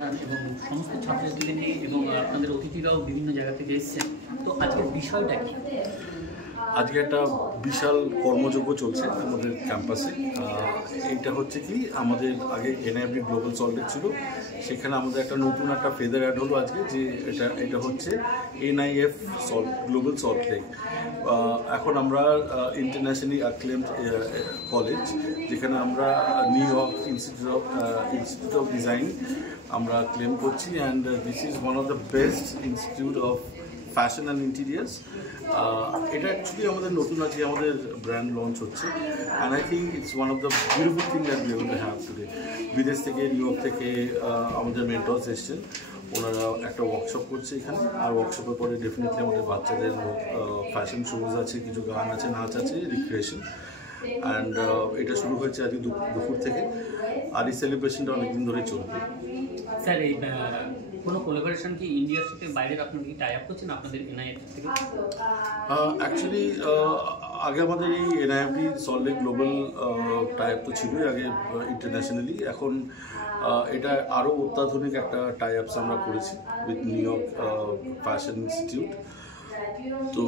এবং সমস্ত ছাত্রছাত্রীদের নিয়ে এবং আপনাদের অতিথিরাও বিভিন্ন জায়গা থেকে এসেছেন। তো আজকের বিষয়টা কি? আজকে একটা বিশাল কর্মযজ্ঞ চলছে আমাদের ক্যাম্পাসে। এইটা হচ্ছে কি, আমাদের আগে এনআইএফডি গ্লোবাল সল্ট লেক ছিল, সেখানে আমাদের একটা নতুন একটা ফেদার অ্যাড হলো আজকে, যে এটা হচ্ছে এনআইএফ গ্লোবাল সল্ট লেক। এখন আমরা ইন্টারন্যাশনালি অ্যাক্লেমড কলেজ, যেখানে আমরা New York institute of design আমরা ক্লেম করছি, and this is one of the best institute of fashion and interiors. এটা অ্যাকচুয়ালি আমাদের নতুন আছে, আমাদের ব্র্যান্ড লঞ্চ হচ্ছে, and I think it's one of the beautiful thing that we will have today. বিদেশ থেকে, নিউ ইয়র্ক থেকে আমাদের মেন্টরস এসছেন, ওনারা একটা ওয়ার্কশপ করছে এখানে। আর ওয়ার্কশপের পরে ডেফিনেটলি আমাদের বাচ্চাদের ফ্যাশন শোজ আছে, কিছু গান আছে, নাচ আছে, রিক্রিয়েশন। অ্যান্ড এটা শুরু হয়েছে আজকে দুপুর থেকে, আর এই সেলিব্রেশনটা অনেকদিন ধরেই চলবে। স্যার, এই কোনো কোলাবোরেশন কি ইন্ডিয়ার সাথে বাইরের আপনারা কি টাই আপ করছেন আপনাদের এনআইএফ থেকে? অ্যাকচুয়ালি আগে আমাদের এই NIFD Salt Lake global tie up তো ছিলই আগে ইন্টারন্যাশনালি। এখন এটা আরও অত্যাধুনিক একটা টাই আপস আমরা করেছি with new York fashion institute. তো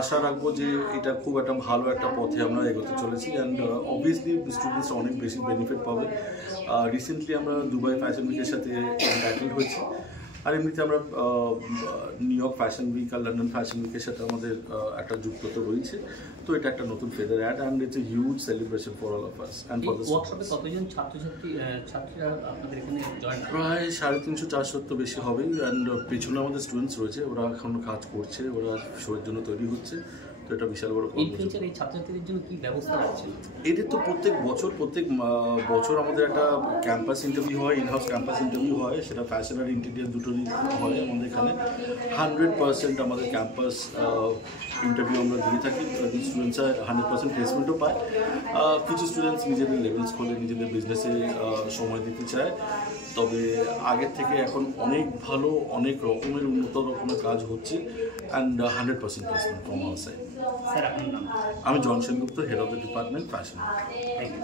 আশা রাখবো যে এটা খুব একটা ভালো একটা পথে আমরা এগোতে চলেছি, অ্যান্ড অবভিয়াসলি স্টুডেন্টস অনেক বেশি বেনিফিট পাবে। রিসেন্টলি আমরা দুবাই ফ্যাশন উইকের সাথে অ্যাটেন্ড হয়েছি, আর এমনিতে আমরা নিউ ইয়র্ক ফ্যাশন উইক আর লন্ডন ফ্যাশন উইকের সাথে আমাদের একটা যুক্ততা রয়েছে। তো এটা একটা নতুন feather add, and it's a huge celebration for all of us and for the ওয়ার্কশপে কতজন ছাত্রীরা আপনাদের এখানে জয়েন? প্রায় 350-400 তো বেশি হবেই, অ্যান্ড পেছনে আমাদের স্টুডেন্টস রয়েছে, ওরা এখন কাজ করছে, ওরা শোয়ের জন্য তৈরি হচ্ছে। তো এটা বিশাল বড় কর্মসূচি। এই ছাত্রছাত্রীদের জন্য কি ব্যবস্থা আছে? এদের তো প্রত্যেক বছর আমাদের একটা ক্যাম্পাস ইন্টারভিউ হয়, ইনহাউস ক্যাম্পাস ইন্টারভিউ হয়, সেটা ফ্যাশন আর ইন্টেরিয়ার দুটোরই হয় আমাদের এখানে। 100% আমাদের ক্যাম্পাস ইন্টারভিউ আমরা দিয়ে থাকি। স্টুডেন্টসরা 100% প্লেসমেন্টও পায়। কিছু স্টুডেন্টস নিজেদের লেভেলস খোলে, নিজেদের বিজনেসে সময় দিতে চায়। তবে আগের থেকে এখন অনেক ভালো, অনেক রকমের উন্নত রকমের কাজ হচ্ছে, and 100% placement from our side. Sir, আপনার নাম? আমি John Sengupta, head of the department fashion. Thank you.